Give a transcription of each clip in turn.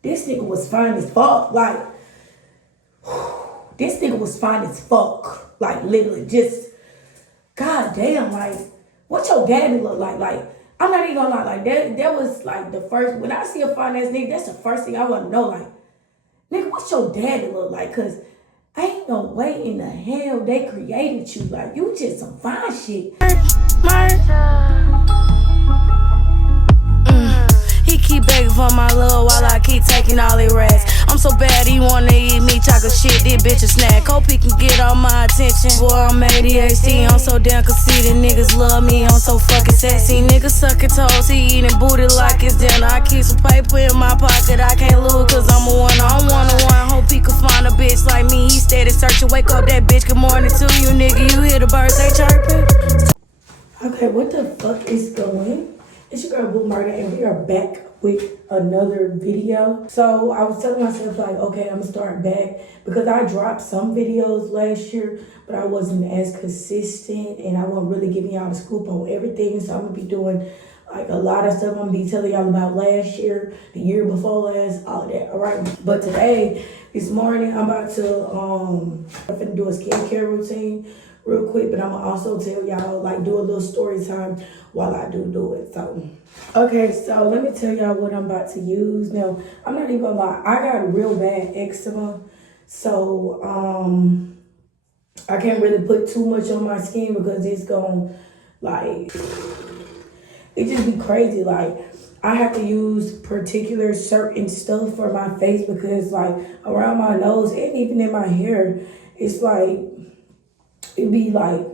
This nigga was fine as fuck. Like, this nigga was fine as fuck. Like, literally, just, god damn, like, what your daddy look like? Like, I'm not even gonna lie, like, that was, like, the first, when I see a fine ass nigga, that's the first thing I wanna know, like, nigga, what's your daddy look like? Cause ain't no way in the hell they created you. Like, you just some fine shit. He keep begging for my love while I keep taking all his rats. I'm so bad he wanna eat me, chocolate shit, this bitch a snack. Hope he can get all my attention. Boy, I'm ADHD, I'm so damn conceited. Niggas love me, I'm so fucking sexy. Niggas sucking toes, he eating booty like it's dinner. I keep some paper in my pocket, I can't lose cause I'm a winner. I'm one-on-one, hope he can find a bitch like me. He steady searching, wake up that bitch, good morning to you, nigga. You hear the birds, they chirping? Okay, what the fuck is going? It's your girl Boo Murder, and we are back with another video. So I was telling myself, like, okay, I'm gonna start back because I dropped some videos last year, but I wasn't as consistent and I wasn't really giving y'all the scoop on everything. So I'm gonna be doing like a lot of stuff. I'm gonna be telling y'all about last year, the year before last, all of that. All right. But today, this morning, I'm about to I'm gonna do a skincare routine real quick, but I'm gonna also tell y'all, like, do a little story time while I do it. So, okay, so let me tell y'all what I'm about to use. Now, I'm not even gonna lie, I got real bad eczema, so I can't really put too much on my skin because it's gonna, like, it just be crazy. Like, I have to use particular certain stuff for my face because, like, around my nose and even in my hair, it's like, it be like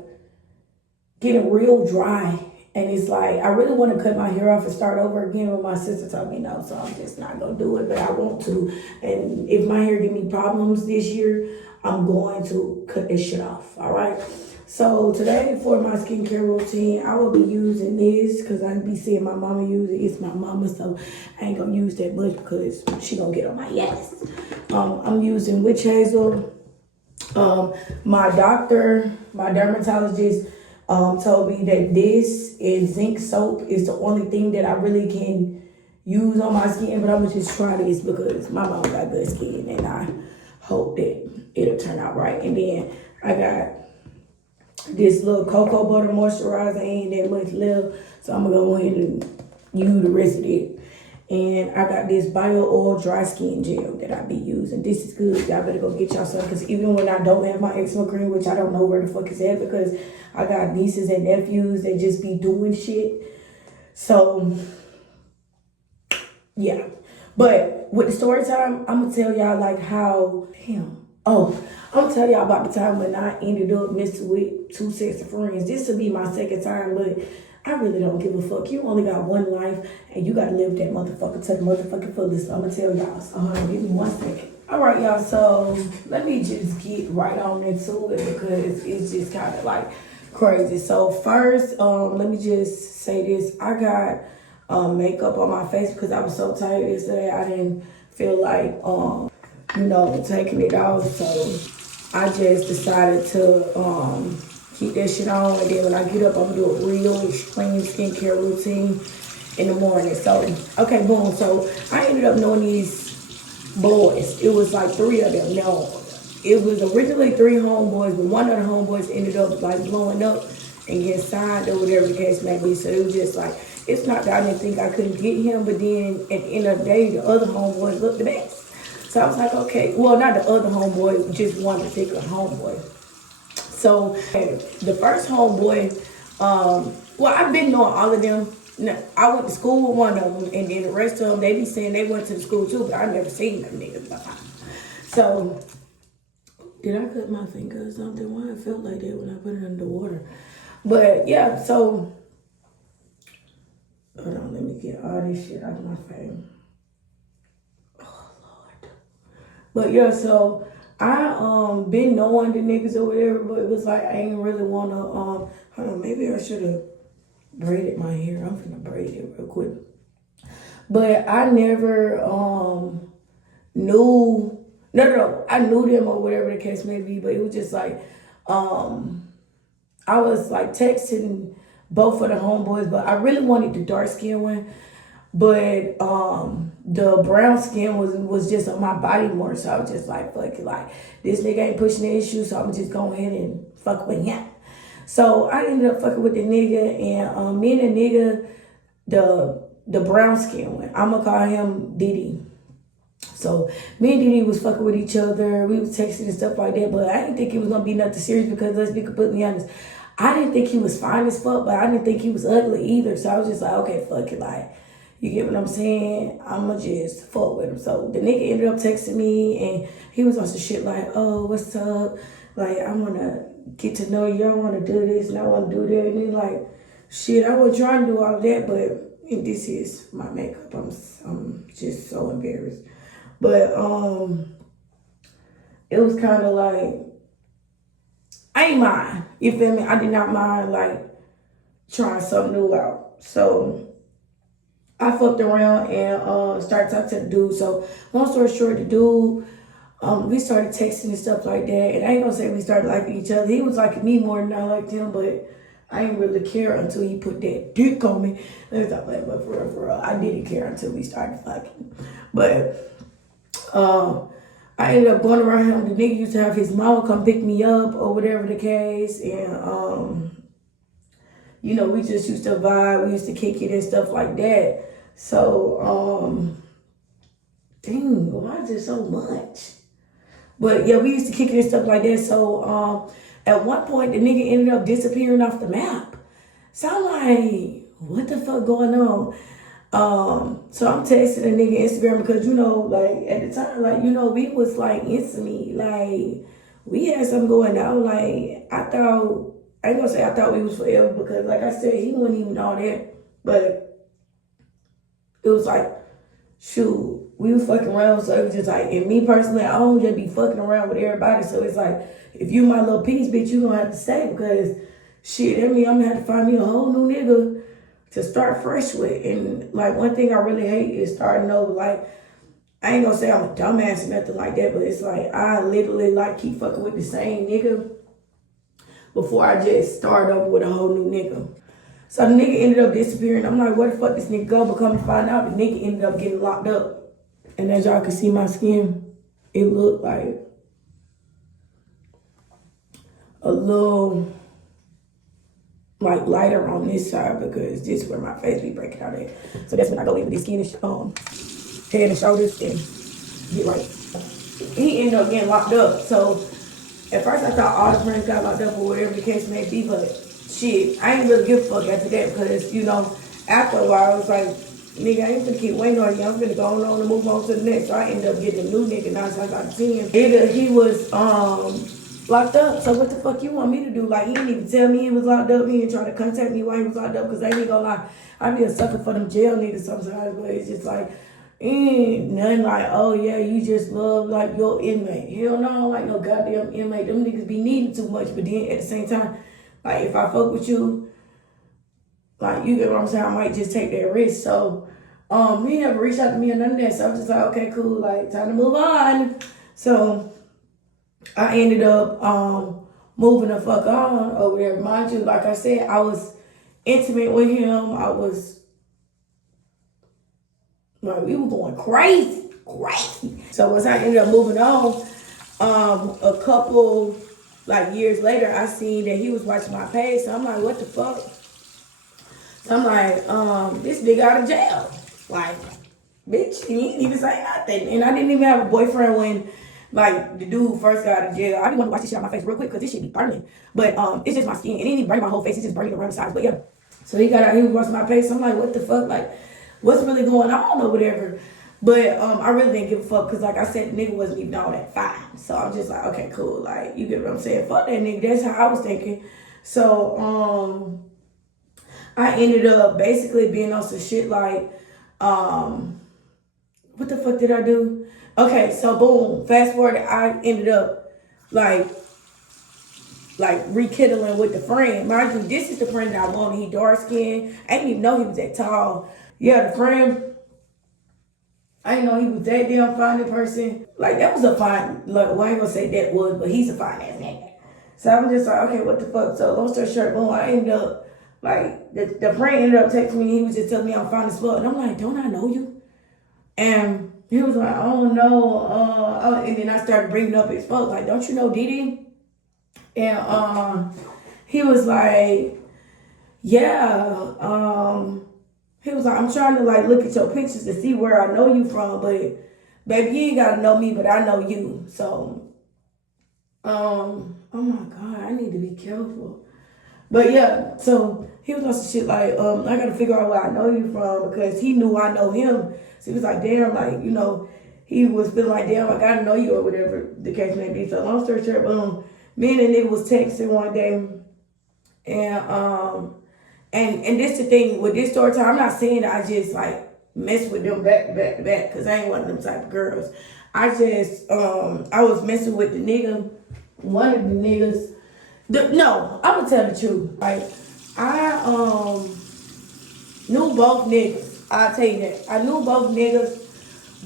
getting real dry. And it's like, I really want to cut my hair off and start over again, but my sister told me no, so I'm just not going to do it, but I want to. And if my hair give me problems this year, I'm going to cut this shit off, all right? So today for my skincare routine, I will be using this because I be seeing my mama use it. It's my mama, so I ain't going to use that much because she going to get on my ass. I'm using witch hazel. My doctor, my dermatologist, told me that this and zinc soap is the only thing that I really can use on my skin, but I'm gonna just try this because my mom got good skin and I hope that it'll turn out right. And then I got this little cocoa butter moisturizer, ain't that much left, so I'm gonna go ahead and use the rest of it. And I got this bio oil dry skin gel that I be using. This is good. Y'all better go get y'all some because even when I don't have my eczema cream, which I don't know where the fuck it's at because I got nieces and nephews that just be doing shit. So, yeah. But with the story time, I'm going to tell y'all like how, I'm going to tell y'all about the time when I ended up messing with two sets of friends. This will be my second time, but I really don't give a fuck. You only got one life, and you got to live that motherfucker to the motherfucking fullest. So I'm going to tell y'all. So hold on, give me 1 second. All right, y'all. So let me just get right on into it because it's just kind of like crazy. So first, let me just say this. I got makeup on my face because I was so tired yesterday. I didn't feel like, taking it off. So I just decided to keep that shit on, and then when I get up, I'm gonna do a real extreme skincare routine in the morning. So, okay, boom. So I ended up knowing these boys. It was like 3 of them. No, it was originally 3 homeboys, but one of the homeboys ended up like blowing up and getting signed or whatever the case may be. So it was just like, it's not that I didn't think I couldn't get him, but then at the end of the day, the other homeboys looked the best. So I was like, okay, well, not the other homeboy, just one particular homeboy. So the first homeboy, I've been knowing all of them. I went to school with one of them, and then the rest of them, they be saying they went to the school too, but I never seen them niggas before. So, did I cut my finger or something? Why it felt like that when I put it under water? But yeah, so, hold on, let me get all this shit out of my face. Oh, Lord. But yeah, so, I been knowing the niggas or whatever, but it was like I ain't really wanna hold on, maybe I should have braided my hair. I'm finna braid it real quick. But I never knew I knew them or whatever the case may be, but it was just like I was like texting both of the homeboys, but I really wanted the dark skin one. But the brown skin was just on my body more. So I was just like, fuck it, like this nigga ain't pushing the issue, so I'm just go ahead and fuck with him. So I ended up fucking with the nigga, and me and the nigga, the brown skin one, I'm gonna call him Diddy. So me and Diddy was fucking with each other. We was texting and stuff like that, but I didn't think it was gonna be nothing serious because let's be completely honest, I didn't think he was fine as fuck, but I didn't think he was ugly either. So I was just like, okay, fuck it, like, you get what I'm saying? I'ma just fuck with him. So the nigga ended up texting me, and he was on some shit like, oh, what's up? Like, I wanna get to know you. I wanna do this and I wanna do that. And then like, shit, I was trying to do all of that, but this is my makeup. I'm just so embarrassed. But it was kind of like, I ain't mind. You feel me? I did not mind like trying something new out. So I fucked around and started talking to the dude. So long story short, the dude, we started texting and stuff like that. And I ain't gonna say we started liking each other. He was liking me more than I liked him, but I didn't really care until he put that dick on me. Let's not play, but for real, I didn't care until we started fucking. But I ended up going around him. The nigga used to have his mama come pick me up or whatever the case. And, you know, we just used to vibe. We used to kick it and stuff like that. So, dang, why is there so much? But yeah, we used to kick it and stuff like that. So, at one point, the nigga ended up disappearing off the map. So I'm like, what the fuck going on? So I'm texting the nigga Instagram because, you know, like at the time, like, you know, we was like intimate, like we had something going on. Like I ain't gonna say I thought we was forever because like I said, he wasn't even all that, but it was like, shoot, we was fucking around. So it was just like, and me personally, I don't just be fucking around with everybody. So it's like, if you my little piece, bitch, you gonna have to stay because shit, that mean I'm gonna have to find me a whole new nigga to start fresh with. And like one thing I really hate is starting over. Like I ain't gonna say I'm a dumbass or nothing like that, but it's like I literally like keep fucking with the same nigga before I just start over with a whole new nigga. So the nigga ended up disappearing. I'm like, where the fuck this nigga go? But come to find out, the nigga ended up getting locked up. And as y'all can see my skin, it looked like a little like lighter on this side because this is where my face be breaking out at. So that's when I go in with this skin and head and shoulders and get right. He ended up getting locked up. So at first I thought all the friends got locked up or whatever the case may be, but shit, I ain't really give a fuck after that because, you know, after a while I was like, nigga, I ain't finna keep waiting on you. I'm finna go on and move on to the next. So I ended up getting a new nigga 9 times out of 10. He was locked up. So what the fuck you want me to do? Like, he didn't even tell me he was locked up. He didn't try to contact me while he was locked up because I ain't gonna lie. I be a sucker for them jail niggas sometimes, but it's just like, ain't nothing like, oh yeah, you just love like your inmate. Hell no, I don't like no goddamn inmate. Them niggas be needing too much, but then at the same time, like if I fuck with you, like you get what I'm saying, I might just take that risk. So he never reached out to me or none of that. So I was just like, okay, cool, like time to move on. So I ended up moving the fuck on over there. Mind you, like I said, I was intimate with him. I was like, we were going crazy. So once I ended up moving on, a couple like years later, I seen that he was watching my page. So I'm like, what the fuck? So I'm like, this nigga out of jail. Like, bitch, he didn't even say nothing. And I didn't even have a boyfriend when, like, the dude first got out of jail. I didn't want to wash this shit on my face real quick because this shit be burning. But it's just my skin. It ain't even burning my whole face. It's just burning around the sides. But yeah. So he got out, he was washing my face. So I'm like, what the fuck? Like, what's really going on or whatever? But I really didn't give a fuck because, like I said, the nigga wasn't even all that fine. So I'm just like, okay, cool. Like, you get what I'm saying? Fuck that nigga. That's how I was thinking. So I ended up basically being on some shit like, what the fuck did I do? Okay, so boom, fast forward, I ended up like rekindling with the friend. Mind you, this is the friend that I wanted. He dark skinned. I didn't even know he was that tall. Yeah, the friend, I didn't know he was that damn fine in person. Like that was a fine, like, well, I ain't gonna say that was, but he's a fine ass nigga. So I'm just like, okay, what the fuck? So long story short, boom, I ended up, like, the friend ended up texting me. He was just telling me I'm fine as fuck. And I'm like, don't I know you? And he was like, oh no, and then I started bringing up his folks, like, don't you know Didi? And he was like, yeah, he was like, I'm trying to like look at your pictures to see where I know you from, but baby, you ain't gotta know me, but I know you. So, oh my God, I need to be careful. But yeah, so he was on some shit like, I gotta figure out where I know you from because he knew I know him. So he was like, damn, like, you know, he was feeling like, damn, I gotta know you or whatever the case may be. So long story short, me and the nigga was texting one day, and this the thing with this story time. I'm not saying that I just like mess with them back to back to back because I ain't one of them type of girls. I just I was messing with the nigga, one of the niggas. No, I'm gonna tell the truth. Like I knew both niggas. I'll tell you that. I knew both niggas,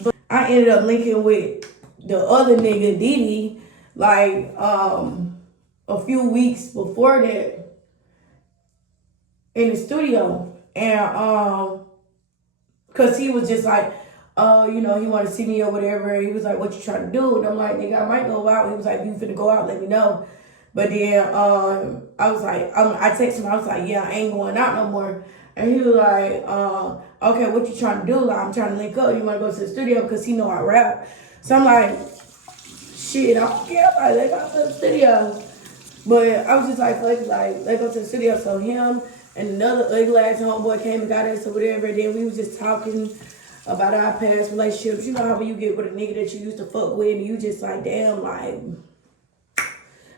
but I ended up linking with the other nigga, Didi, like a few weeks before that in the studio. And cause he was just like, you know, he wanted to see me or whatever. He was like, what you trying to do? And I'm like, nigga, I might go out. He was like, you finna go out, let me know. But then I was like, I texted him, I was like, yeah, I ain't going out no more. And he was like, okay, what you trying to do? Like, I'm trying to link up. You want to go to the studio? Because he know I rap. So I'm like, shit, I don't care. Like, let's go to the studio. But I was just like, fuck, like, let's go to the studio. So him and another ugly ass homeboy came and got us or whatever. And then we was just talking about our past relationships. You know how when you get with a nigga that you used to fuck with and you just like, damn, like,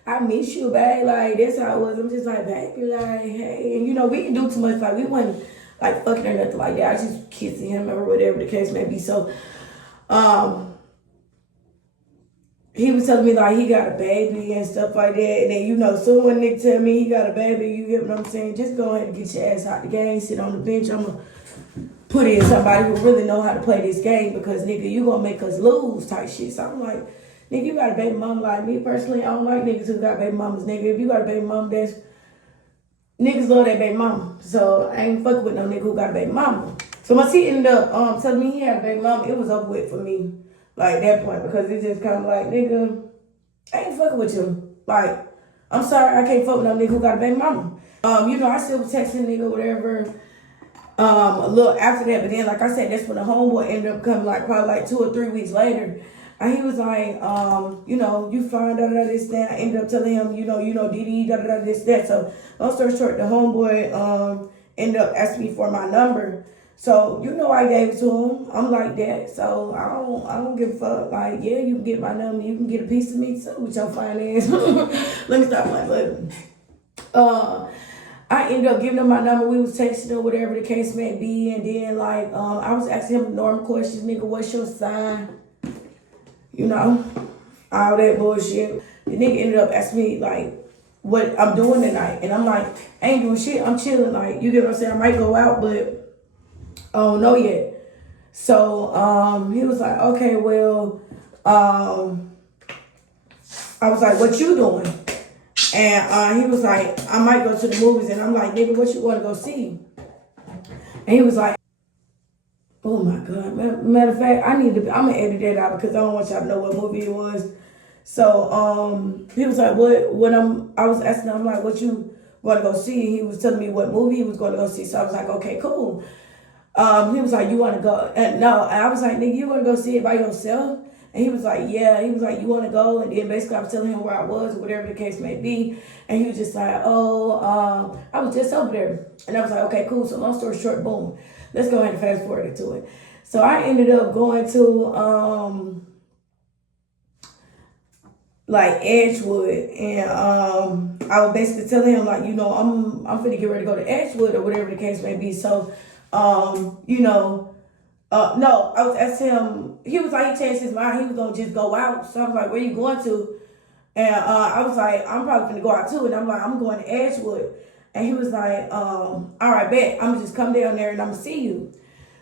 I miss you, babe. Like, that's how it was. I'm just like, baby, like, hey. And, you know, we didn't do too much. Like, we wasn't, like, fucking or nothing like that. I was just kissing him or whatever the case may be. So, he was telling me, like, he got a baby and stuff like that. And then, you know, so when nigga tell me he got a baby, you get what I'm saying? Just go ahead and get your ass out the game. Sit on the bench. I'm going to put in somebody who really know how to play this game because, nigga, you going to make us lose type shit. So, I'm like, nigga, you got a baby mama. Like me personally, I don't like niggas who got baby mamas. Nigga, if you got a baby mama, that's niggas love that baby mama. So I ain't fucking with no nigga who got a baby mama. So once he ended up telling me he had a baby mama, it was over with for me. Like at that point, because it's just kind of like, nigga, I ain't fucking with you. Like, I'm sorry, I can't fuck with no nigga who got a baby mama. You know, I still was texting nigga whatever. A little after that, but then like I said, that's when the homeboy ended up coming like probably like 2 or 3 weeks later. And he was like, you know, you fine, da da da this, that. I ended up telling him, you know, Didi, da da da this, that. So long story short, the homeboy ended up asking me for my number. So, you know, I gave it to him. I'm like that. So I don't give a fuck. Like, yeah, you can get my number. You can get a piece of me too with your finance. Let me stop playing. I ended up giving him my number. We was texting or whatever the case may be. And then, like, I was asking him normal questions. Nigga, what's your sign? You know, all that bullshit. The nigga ended up asking me, like, what I'm doing tonight. And I'm like, I ain't doing shit. I'm chilling. Like, you get what I'm saying? I might go out, but I don't know yet. So, he was like, okay, well, I was like, what you doing? And he was like, I might go to the movies. And I'm like, nigga, what you want to go see? And he was like, oh my God. Matter of fact, I'm going to edit that out because I don't want y'all to know what movie it was. So, he was like, I was asking him, I'm like, what you going to go see? And he was telling me what movie he was going to go see. So I was like, okay, cool. He was like, you want to go? And no, and I was like, nigga, you want to go see it by yourself? And he was like, yeah. He was like, you want to go? And then basically I was telling him where I was or whatever the case may be. And he was just like, oh, I was just over there. And I was like, okay, cool. So long story short, boom. Let's go ahead and fast forward to it. So I ended up going to like Edgewood, and I was basically telling him like, you know, I'm finna get ready to go to Edgewood or whatever the case may be. So you know, no, I was asking him. He was like, he changed his mind. He was gonna just go out. So I was like, where you going to? And I was like, I'm probably gonna go out too. And I'm like, I'm going to Edgewood. And he was like, all right, bet. I'm gonna just come down there and I'm gonna see you.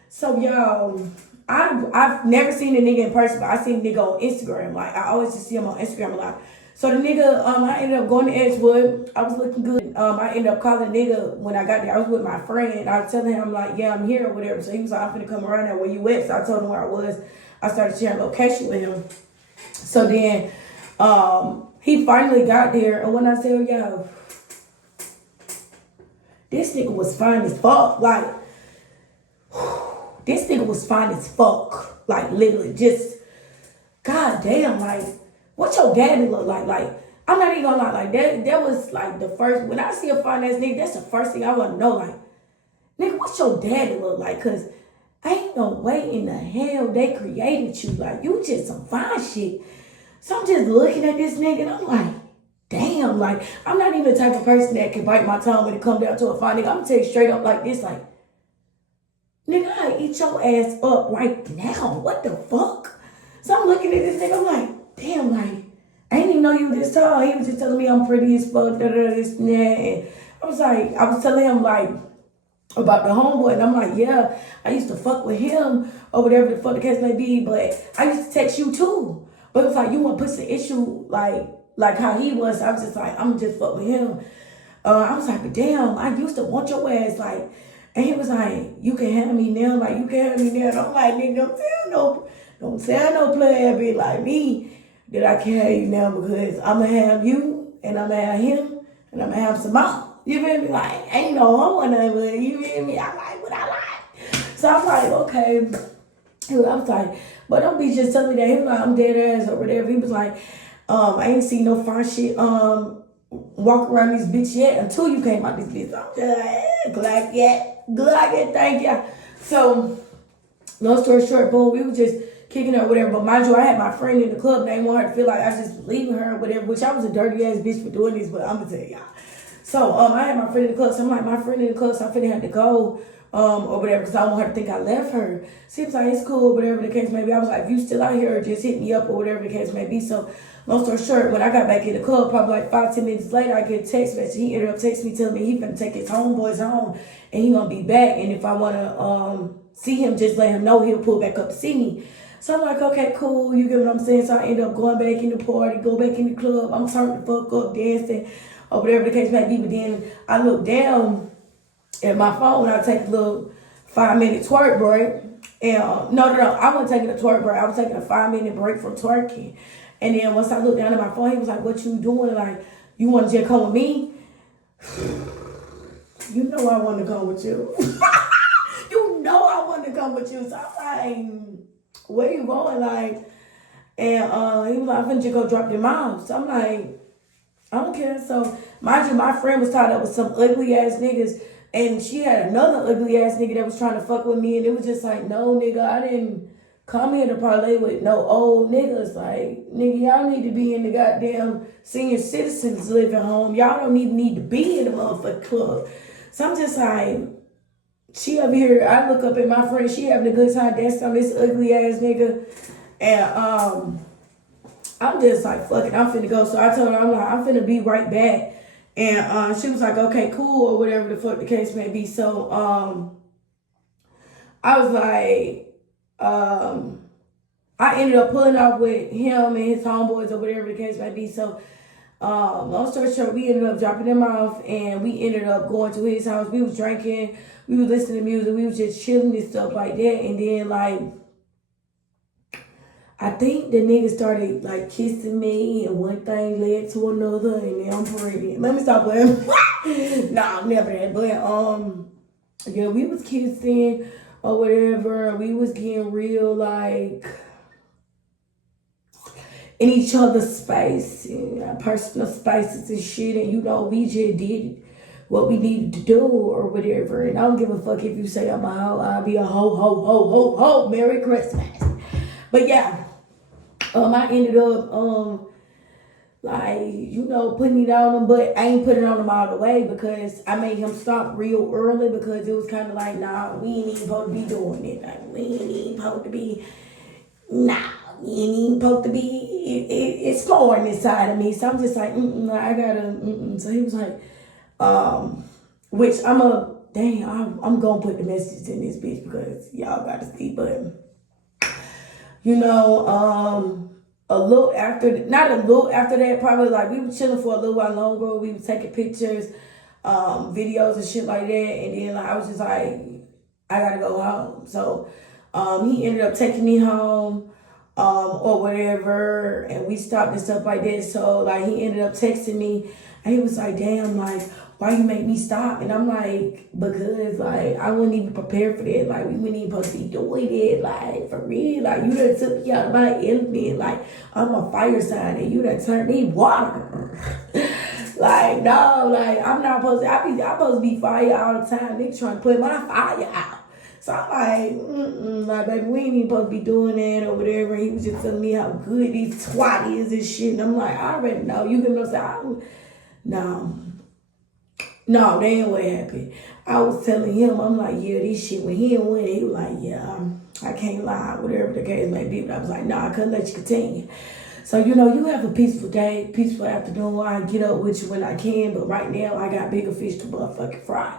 So y'all, I've never seen a nigga in person, but I seen a nigga on Instagram. Like I always just see him on Instagram a lot. So the nigga, I ended up going to Edgewood. I was looking good. I ended up calling the nigga when I got there. I was with my friend. I was telling him, like, yeah, I'm here or whatever. So he was like, I'm finna come around there. Where you at? So I told him where I was. I started sharing location with him. So then he finally got there. And when I said, yo, this nigga was fine as fuck. Like, this nigga was fine as fuck. Like, literally, just, goddamn, like, what your daddy look like? Like, I'm not even gonna lie, like, that was, like, the first, when I see a fine ass nigga, that's the first thing I wanna know, like, nigga, what's your daddy look like? Cause ain't no way in the hell they created you. Like, you just some fine shit. So I'm just looking at this nigga and I'm like, damn, like, I'm not even the type of person that can bite my tongue when it come down to a fine nigga. I'm gonna tell you straight up like this, like, nigga, I eat your ass up right now. What the fuck? So I'm looking at this nigga, I'm like, damn, like, I didn't even know you were this tall. He was just telling me I'm pretty as fuck, this and that. And I was telling him, like, about the homeboy, and I'm like, yeah, I used to fuck with him or whatever the fuck the case may be, but I used to text you too. But it was like, you want to put some issue, like how he was. I was just like, I'm just fuck with him. I was like, but damn, I used to want your ass, like, and he was like, you can have me now, like, you can have me now. And I'm like, nigga, don't tell no player be like me that I can have you now, because I'm going to have you, and I'm going to have him, and I'm going to have some more. You feel me? Like, ain't no homo in there, but you feel me? I like what I like. So I'm like, okay. I was like, but don't be just telling me that. He was like, I'm dead ass or whatever. He was like, I ain't seen no fine shit walk around this bitch yet until you came out this bitch. I'm just like, glad, thank ya. So, long story short, boom, we were just kicking her or whatever. But mind you, I had my friend in the club and I didn't want her to feel like I was just leaving her or whatever, which I was a dirty ass bitch for doing this, but I'm gonna tell y'all. So I had my friend in the club. So I'm like, my friend in the club, so I finna have to go or whatever, because I don't want her to think I left her. Seems like it's cool, whatever the case may be. I was like, if you still out here, just hit me up or whatever the case may be. So long story short, when I got back in the club, probably like 5-10 minutes later, I get a text message. He ended up texting me, telling me he finna take his homeboys home and he gonna be back. And if I wanna see him, just let him know he'll pull back up to see me. So I'm like, okay, cool, you get what I'm saying? So I end up going back in the party, go back in the club. I'm turning the fuck up, dancing, or whatever the case may be. But then I look down at my phone, I take a little 5-minute twerk break. And no, I wasn't taking a twerk break. I was taking a 5-minute break from twerking. And then once I looked down at my phone, he was like, what you doing? Like, you want to just come with me? You know I want to come with you. You know I want to come with you. So I'm like, where you going? Like, and he was like, I'm finna just go drop your mom. So I'm like, I don't care. So mind you, my friend was tied up with some ugly ass niggas, and she had another ugly ass nigga that was trying to fuck with me, and it was just like, no, nigga, I didn't come here to parlay with no old niggas. Like, nigga, y'all need to be in the goddamn senior citizens living home. Y'all don't even need to be in the motherfucking club. So I'm just like, she up here, I look up at my friend, she having a good time dancing on this ugly ass nigga, and I'm just like, fuck it, I'm finna go. So I told her, I'm like, I'm finna be right back. And she was like, okay, cool, or whatever the fuck the case may be. So I was like, I ended up pulling up with him and his homeboys or whatever the case may be. So long story short, we ended up dropping them off and we ended up going to his house. We was drinking, we was listening to music, we was just chilling and stuff like that. And then like, I think the nigga started like kissing me, and one thing led to another, and now I'm pregnant. Let me stop playing. Nah, never that. But yeah, we was kissing or whatever. We was getting real like in each other's space, and personal spaces and shit. And you know, we just did what we needed to do or whatever. And I don't give a fuck if you say I'm a hoe. I'll be a ho ho ho ho ho. Merry Christmas. But yeah. I ended up, like, you know, putting it on him, but I ain't putting it on him all the way because I made him stop real early because it was kind of like, nah, we ain't even supposed to be doing it. Like, we ain't even supposed to be, nah, we ain't even supposed to be exploring this side of me. So I'm just like, I gotta, So he was like, which I'm gonna put the message in this bitch because y'all gotta see, but, you know, not a little after that, probably like we were chilling for a little while longer. We were taking pictures, videos and shit like that. And then like, I was just like, I gotta go home. So he ended up taking me home or whatever. And we stopped and stuff like that. So like he ended up texting me and he was like, damn, like, why you make me stop? And I'm like, because like I wasn't even prepared for that. Like we wasn't even supposed to be doing it. Like for real. Like you done took me out of my element. Like I'm a fire sign and you done turned me water. Like no, like I'm not supposed to. I'm supposed to be fire all the time. Niggas trying to put my fire out. So I'm like, like baby, we ain't even supposed to be doing that or whatever. He was just telling me how good these twat is and shit. And I'm like, I already know. You can know. No, that ain't what happened. I was telling him, I'm like, yeah, this shit, when he went, he was like, yeah, I can't lie, whatever the case may be. But I was like, nah, I couldn't let you continue. So, you know, you have a peaceful day, peaceful afternoon. I get up with you when I can, but right now I got bigger fish to motherfucking fry.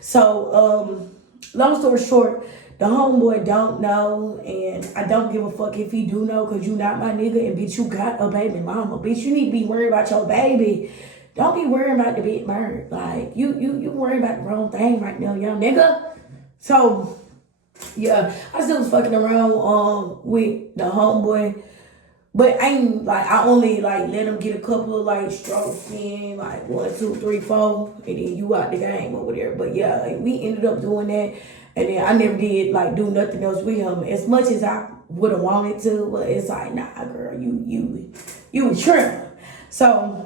So, long story short, the homeboy don't know, and I don't give a fuck if he do know, because you not my nigga, and bitch, you got a baby mama. Bitch, you need to be worried about your baby. Don't be worrying about the big bird. Like, you worrying about the wrong thing right now, young nigga. So, yeah, I still was fucking around with the homeboy. But I only, like, let him get a couple of, like, strokes in, like, 1, 2, 3, 4, and then you out the game or whatever. But, yeah, like, we ended up doing that. And then I never did, like, do nothing else with him. As much as I would have wanted to, but it's like, nah, girl, you were tripping. So,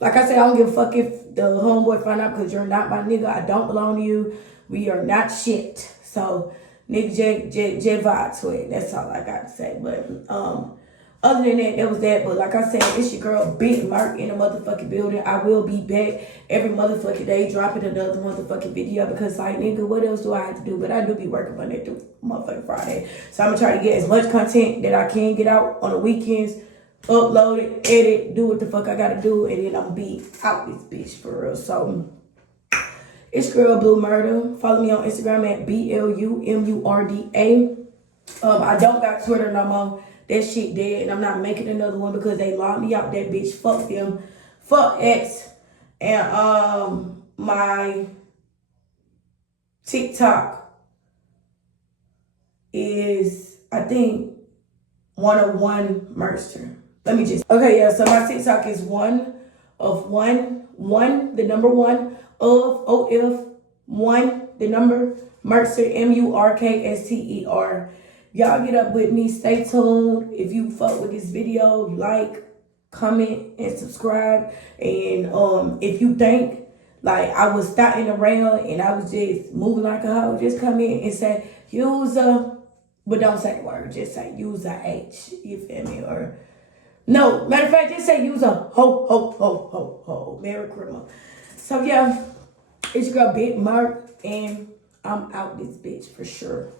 like I said, I don't give a fuck if the homeboy find out, because you're not my nigga. I don't belong to you. We are not shit. So, nigga, J vibe to it. That's all I got to say. But, other than that, that was that. But like I said, it's your girl, Big Mark, in the motherfucking building. I will be back every motherfucking day, dropping another motherfucking video, because, like, nigga, what else do I have to do? But I do be working Monday through motherfucking Friday. So I'm going to try to get as much content that I can get out on the weekends. Upload it, edit, do what the fuck I gotta do, and then I'm be out this bitch for real. So, it's girl Blue Murder. Follow me on Instagram at BLUMURDA. I don't got Twitter no more. That shit dead, and I'm not making another one because they locked me out that bitch. Fuck them. Fuck X. And my TikTok is, I think, 101 Mercer. Let me just, okay, yeah, so my TikTok is one, the number one, of, one, the number, Mercer, MURKSTER. Y'all get up with me, stay tuned. If you fuck with this video, like, comment, and subscribe. And if you think, like, I was starting around and I was just moving like a hoe, just come in and say, user, but don't say the word, just say user H, you feel me, or... No, matter of fact, just say use a ho. Merry Christmas. So, yeah, it's your girl, Big Mark, and I'm out this bitch for sure.